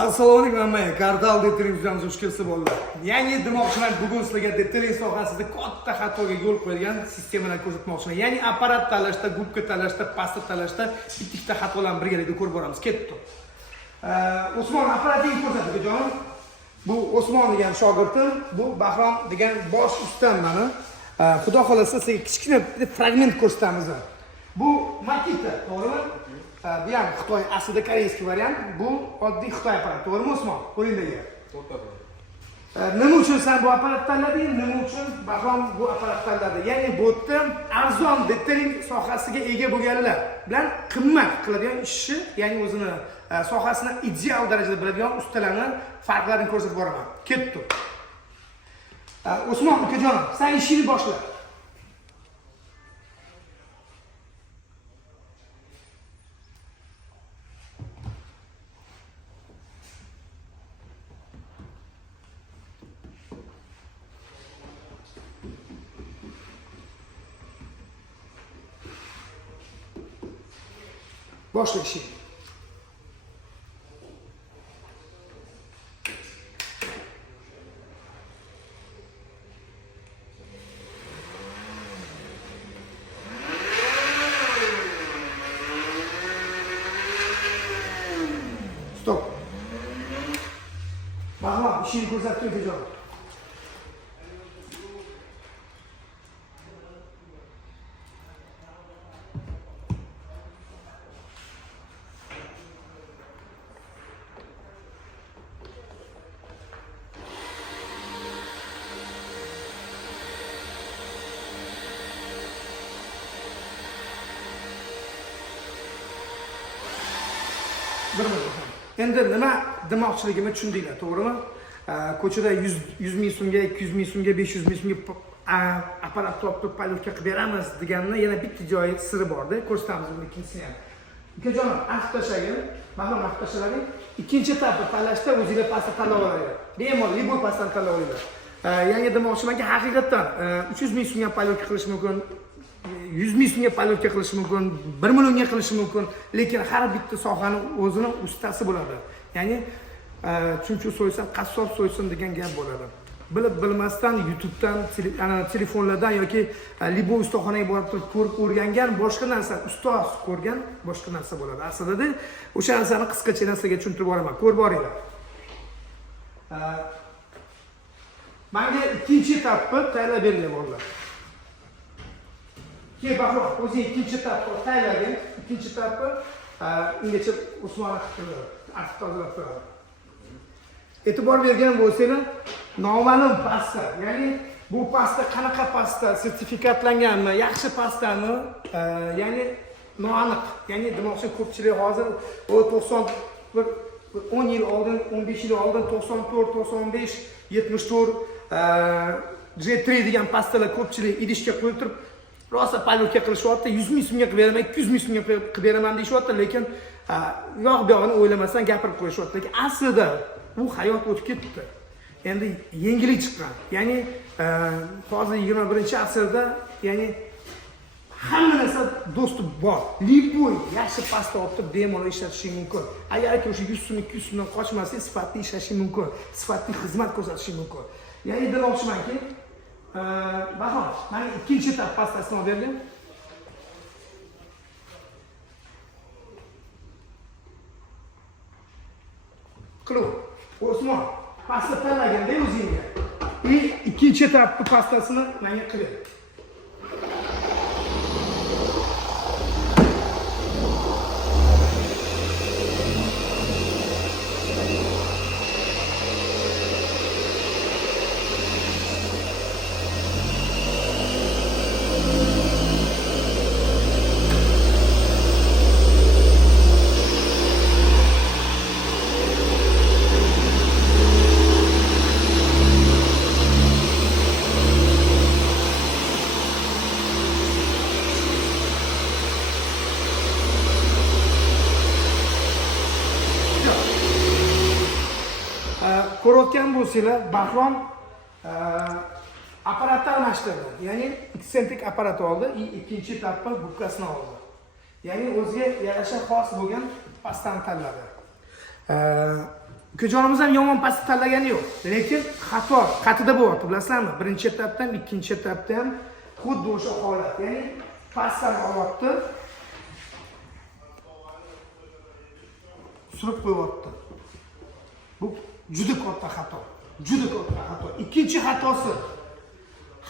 Assalomu alaykum hammaga. Kartal detellingizdan xush kelsa bo'ldi. Yangi demoqchiman bugun sizlarga detelling sohasida katta xatoga yo'l qo'ygan sistemalar ko'rsatmoqchiman. Ya'ni apparat tanlashda, gubka tanlashda, pasta tanlashda ikkita xatolarni birgalikda ko'rib boramiz. Ketdi. Usmon apparatingizni ko'rsatdi jonim. Bu Usmon degan shogirdim, bu Bahrom degan bosh ustam meni. Xudo xolasa sizga kichkina fragment ko'rsatamiz. Bu Makita, to'g'rimi? Bu ham Xitoy aslida koreyskiy variant. Bu oddiy Xitoy apparati, to'g'rimi Usmon? Qo'lingdagi. Nima uchun sen bu apparatni tanlading? Nima uchun Bahrom bu apparatni tanladi? Ya'ni bu yerda arzon detelling sohasiga ega bo'lganlar bilan qimmat qiladigan ishi, ya'ni o'zini sohasini ideal darajada biladigan ustalarni farqlarini ko'rsatib boraman. Ketdi. Usmon ukajonim, sen ishingni boshla. Boshla ishing. Stop. Bahrom, ishingni ko'rsatib tur, jonim. Endi nima demoqchiligimni tushundinglar, to'g'rimi? Ko'chada 100 ming so'mga, 200 ming so'mga, 500 ming so'mga apparat topib palyovka qilib beramiz deganni yana bitta joyi siri bor-da, ko'rsatamiz buni ikkinchisini ham. Ukajonim, afv tashagin, Bahrom afv tashlaring. Ikkinchi etapni tanlashda o'zingizlar pasta tanlab olinglar. Bemalol liboy pastani tanlab olinglar. Yangi demoqchimanki, haqiqatan 300 ming so'mga palyovka qilish mumkin. 100 ming so'mga palyovka qilish mumkin, 1 millionga qilish mumkin, lekin har bitta sohani o'zini ustasi bo'ladi. Ya'ni chunchuv so'ysin, qassob so'ysin degan gap bo'ladi. Bilib bilmasdan YouTubedan, telefonlardan yoki libo ustaxonaga borib turib ko'rib o'rgangan boshqa narsa, ustoz ko'rgan boshqa narsa bo'ladi. Aslida o'sha narsani qisqacha narsaga tushuntirib boraman. Ko'rib boringlar. Menga ikkinchi etapni tayyorlab beringlar bolalar. Keyin Bahrom, o'zing ikkinchi etapni tayyorlagin. Ikkinchi etapni ungacha Usmon afv tozalab turadi. E'tibor bergan bo'lsanglar, noma'lum pasta, ya'ni bu pasta qanaqa pasta, sertifikatlanganmi, yaxshi pastami, ya'ni noaniq. Ya'ni demoqchi ko'pchilik hozir 10 yil oldin, 15 yil oldin 94, 95, 74 J3 degan pastalar ko'pchilik idishga qo'yib turib rosa palyovka qilishyapti, 100 ming so'mga qilib beraman, 200 ming so'mga qilib beraman deyishyapti, lekin yo'q bu yog'ini o'ylamasdan gapirib qo'yishyapti. Lekin aslida bu hayot o'tib ketdi. Endi yangilik chiqqan. Ya'ni hozir 21-asrda, ya'ni hamma narsa do'sti bor. Liboy yaxshi pasta olib bemalol ishlatishing mumkin. Agarki o'sha 100 so'm, 200 so'mdan qochmasang, sifatli ishlashing mumkin, sifatli xizmat ko'rsatishing mumkin. Ya'ni demoqchimanki, Bahrom, mana ikkinchi etap pastasini olib berdim. Qilib, Usmon, pasta tanlaganda o'zingga. Ikkinchi etapni pastasini menga qilib. Ko'rayotgan bo'lsanglar, Bahrom apparatni almashtirdi. Ya'ni eksentrik apparat oldi, ikkinchi etapni gubkasini oldi. Ya'ni o'ziga yarasha xos bo'lgan pastani tanladi. ukajonimiz ham yomon pasta tanlagani yo'q, lekin xato qatida bo'lyapti, bilasizlarmi? Birinchi etapda ham, ikkinchi etapda ham xuddi o'sha holat, ya'ni pastani olyapti, surib qo'yapti. Bu juda katta xato. Juda katta xato. Ikkinchi xatosi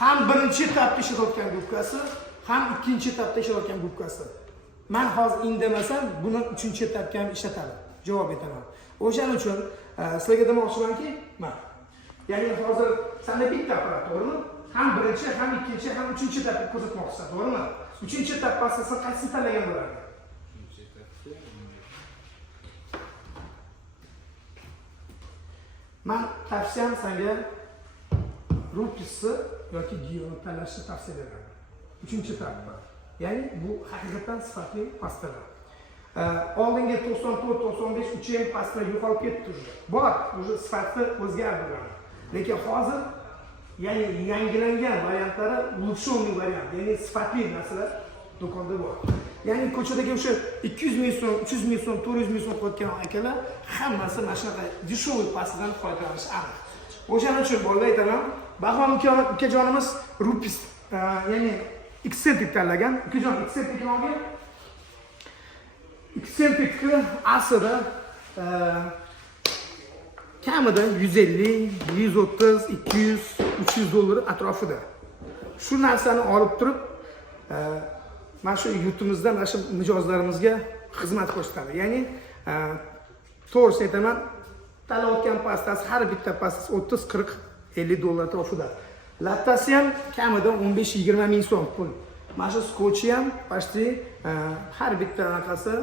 ham birinchi etapda ishlatayotgan gubkasi, ham ikkinchi etapda ishlatayotgan gubkasi. Men hozir indamasam, buni uchinchi etapga ham ishlatadi. Javob beraman. O'shaning uchun sizlarga demoqchimanki, men ya'ni hozir senda bitta apparat, to'g'rimi? Ham birinchi, ham ikkinchi, ham uchinchi etapni ko'rsatmoqchisan, to'g'rimi? Uchinchi etap pastasini qaysini tanlagan bo'lardi? Men tavsiyam senga rupisni yoki giyoni tanlashni tavsiya beraman. Uchinchi etapda. Ya'ni bu haqiqatan sifatli pastalar. Oldingi 94-95 uchayam pasta yo'qolib ketdi уже. Bor, уже sifati o'zgardi. Lekin hozir ya'ni yangilangan variantlari ulshonli variant, ya'ni sifatli narsalar do'konda bor. Ya'ni ko'chadagi o'sha 200 ming so'm, 300 ming so'm, 400 ming so'm qo'ygan akalar hammasi mana shunaqa dешевый pastadan foydalanish aniq. O'shaning uchun bolalar aytaman, Bahrom ukajonimiz rupis, ya'ni eksentrik tanlagan. Ukajon eksentrik olgan. Eksentrikni aslida kamida 150, 130, 200, 300 dollar atrofida. Shu narsani olib turib, mana shu yurtimizda mana shu mijozlarimizga xizmat ko'rsatadi. Ya'ni to'g'risini aytaman, tanlayotgan pastasi har bitta pastasi 30, 40, 50 dollar atrofida. Lattasi ham kamida 15-20 ming so'm pul. Mana shu skochi ham почти har bitta anaqasi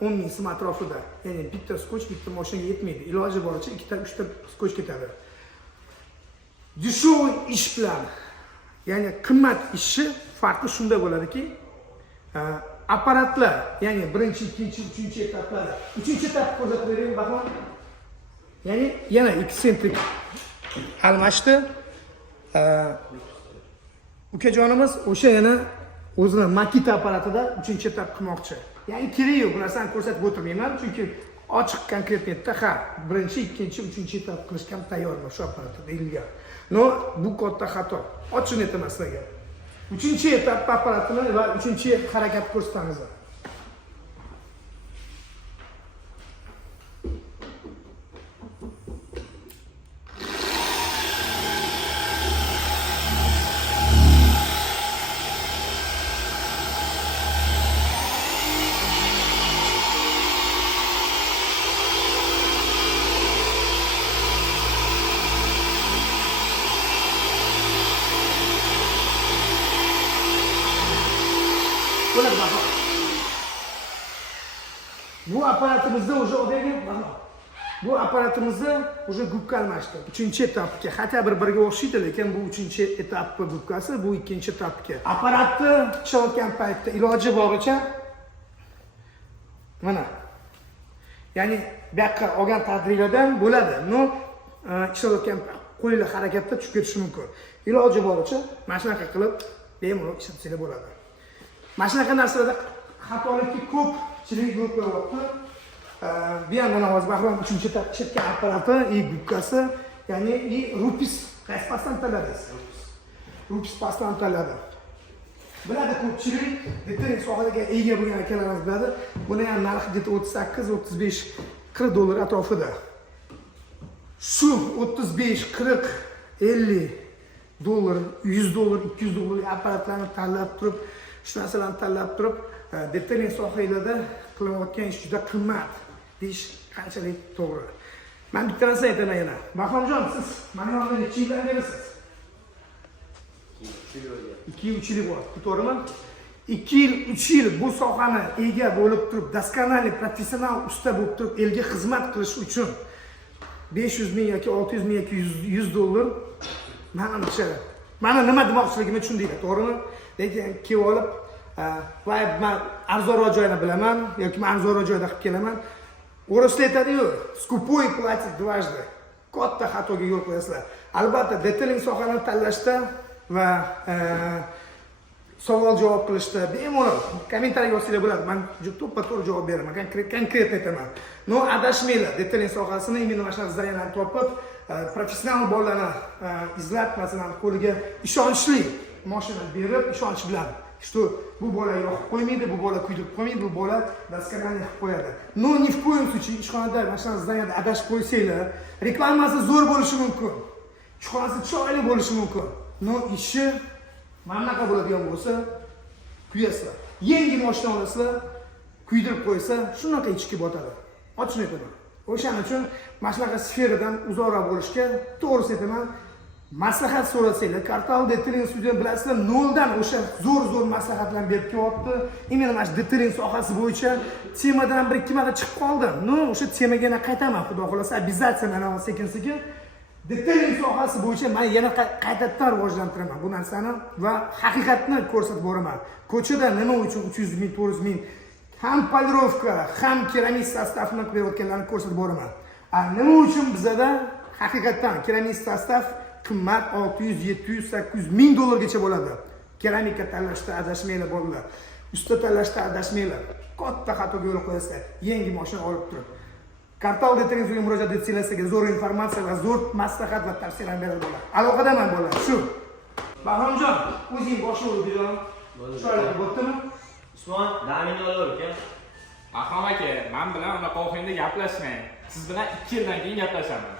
10 ming so'm atrofida. Ya'ni bitta skoch bitta mashinaga yetmaydi. Iloji boricha 2 ta 3 ta skoch ketadi. Dешевый ish bilan, ya'ni qimmat ishi farqi shunda bo'ladiki, apparatlar, ya'ni birinchi, ikkinchi, uchinchi etaplar. Uchinchi etap ko'rsatib bering, Bahrom. Ya'ni yana eksentrik almashdi. Ukajonimiz o'sha yana o'zini Makita apparatida uchinchi etap qilmoqchi. Ya'ni kerak yo'q, bu narsani ko'rsatib o'tirmayman, chunki ochiq konkretnetda ha, birinchi, ikkinchi, uchinchi etap qilishga ham tayyorman shu apparatda deyilgan. No, bu katta xato. Ochig'ini aytaman sizlarga. Uchinchi etap apparatini va uchinchi harakat ko'rsatamiz. Bu apparatimizda уже o'rgangan, bu apparatimizda уже gubka almashdi. Uchinchi etapga, hatto bir-biriga o'xshaydi, lekin bu uchinchi etap gubkasi, bu ikkinchi etapga. Apparatni ishlayotgan paytda iloji boricha mana, ya'ni bu yoqqa olgan tadbirlardan bo'ladi. No, ishlayotgan qo'llar harakatda tushib ketishi mumkin. Iloji boricha mana shunaqa qilib bemalol ishlatsanglar bo'ladi. Mana shunaqa narsalarda xatolikni ko'p chilik bo'lib qo'yapti. Bu ham mana hozir Bahrom uchinchi chetga apparati, gubkasi, ya'ni rupis qaysi pastani tanladingiz? Rupis pastani tanladi. Biladi ko'pchilik, detayling sohaga ega bo'lgan akalarimiz biladi. Buni ham narxi 38, 35, 40 dollar atrofida. Shu 35, 40, 50 dollar, 100 dollar, 200 dollar apparatlarni tanlab turib, shu narsalarni tanlab turib, detayling sohalarda qilayotgan ish juda qimmat deyish qanchalik to'g'ri. Men bitta narsa aytaman yana. Bahromjon, siz mana yonda necha yildan berasiz? 2-3 yil bor, to'g'rimi? 2 yil, 3 yil bu sohani ega bo'lib turib, doskональный professional usta bo'lib turib, elga xizmat qilish uchun 500 ming yoki 600 ming yoki 100 dollar menimcha, mana nima demoqchiligimni tushundinglar, to'g'rimi? Lekin kelib olib, voy men arzonroq joyni bilaman yoki men arzonroq joyda qilib kelaman. O'rislar aytadi-yu, скупой платит дважды. Katta xatoga yo'l qo'yasizlar. Albatta, detayling sohani tanlashda va savol javob qilishda bemalol kommentariy yozsanglar bo'ladi. Men to'ppa-to'g'ri javob beraman. Konkret aytaman. No, adashmanglar. Detailing sohasini imенно mana shunaqa zaryadlarni topib, professional bolalarni izlab, masalan, qo'liga ishonchli mashina berib, ishonch bilan что bu bola yoqib qo'ymaydi, bu bola kuydirib qo'ymaydi, bu bola doskonaly qilib qo'yadi. No, ni в коем случае ishxonada mana shunaqa zaryadda adashib qo'ysanglar, reklamasi zo'r bo'lishi mumkin. Ishxonasi chiroyli bo'lishi mumkin. No, ishi mana bunaqa bo'ladigan bo'lsa, kuyasizlar. Yangi mashina olasizlar, kuydirib qo'ysa, shunaqa ichki botadi. Ochib aytaman. O'shaning uchun mana shunaqa sferadan uzoqroq bo'lishga to'g'risi aytaman. Maslahat so'rasanglar, Kartal Detailing Studio bilasizlar, noldan o'sha zo'r maslahatlarni berib kelyapti. Imенно mana shu detailing sohasi bo'yicha temadan bir ikki marta chiqib qoldim. No, o'sha temaga yana qaytaman, xudo xolasa, обязательно sekin-sekin detailing sohasi bo'yicha men yana qaytadan rivojlantiraman bu narsani va haqiqatni ko'rsatib boraman. Ko'chada nima uchun 300 ming, 400 ming ham polirovka, ham keramik sostavni qo'yayotganlarni ko'rsatib boraman. Nima uchun bizda haqiqatdan keramik sostav qimmat 600, 700, 800 ming dollargacha bo'ladi. Keramika tanlashda adashmanglar bolalar. Usta tanlashda adashmanglar. Katta xatoga yo'l qo'yasizlar. Yangi mashina olib turib. Kartal Detailing murojaat etsanglar, zo'r informatsiya va zo'r maslahat va tavsiyalar beradi bo'lar. Aloqadaman bo'lar. Shu. Bahomjon, o'zing boshqa o'rdijon. Shoylar bo'ptimi? Usmon, damin olaver aka. Bahrom aka, men bilan unaqa o'xshayda gaplashmang. Siz bilan 2 yildan keyin gaplashaman.